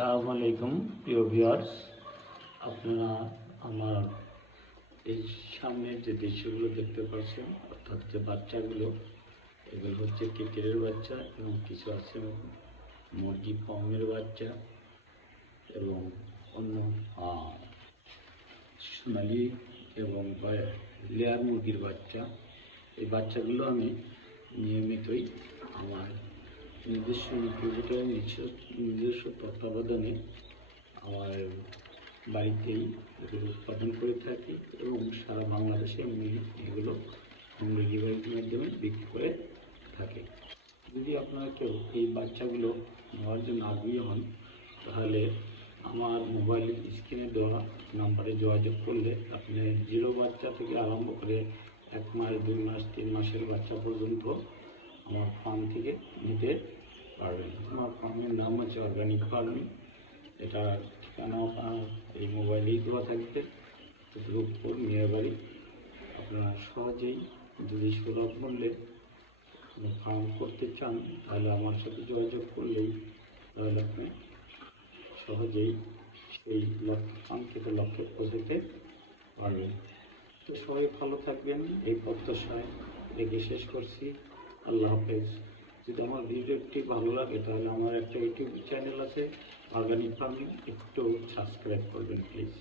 আসসালামু আলাইকুম প্রিয় ভিউয়ার্স, আপনারা আমার এই সামনে যে দৃশ্যগুলো দেখতে পাচ্ছেন, অর্থাৎ যে বাচ্চাগুলো, এগুলো হচ্ছে কেকেরের বাচ্চা এবং কিছু আছে মুরগি ফার্মের বাচ্চা এবং অন্য সোনালি এবং লেয়ার মুরগির বাচ্চা। এই বাচ্চাগুলো আমি নিয়মিতই আমার নিজস্ব ইনকিউবেটরের নিজস্ব তত্ত্বাবধানে আমার বাড়িতেই এগুলো উৎপাদন করে থাকি এবং সারা বাংলাদেশে আমি এগুলো হোম ডেলিভারির মাধ্যমে বিক্রি করে থাকি। যদি আপনারা কেউ এই বাচ্চাগুলো নেওয়ার জন্য আগ্রহী হন, তাহলে আমার মোবাইল স্ক্রিনে দেওয়া নাম্বারে যোগাযোগ করলে আপনি 0 বাচ্চা থেকে আরম্ভ করে 1 মাস, 2 মাস, 3 মাসের বাচ্চা পর্যন্ত আমার ফার্ম থেকে নিতে পারবেন। আমার ফার্মের নাম হচ্ছে অর্গানিক ফার্মিং। এটা ঠিকানা এই মোবাইলেই দেওয়া থাকবে, রূপপুর মিয়াবাড়ি। আপনারা সহজেই যদি সুলভ মূল্যে ফার্ম করতে চান, তাহলে আমার সাথে যোগাযোগ করলেই তাহলে আপনি সহজেই সেই ফার্ম থেকে লক্ষ্যে পৌঁছতে পারবেন। তো সবাই ভালো থাকবেন এই প্রত্যাশায় রেখে শেষ করছি। আল্লাহ হাফেজ। যদি আমার ভিডিওটি ভালো লাগে তাহলে আমার একটা ইউটিউব চ্যানেল আছে অর্গানিক ফার্মিং, একটু সাবস্ক্রাইব করবেন প্লিজ।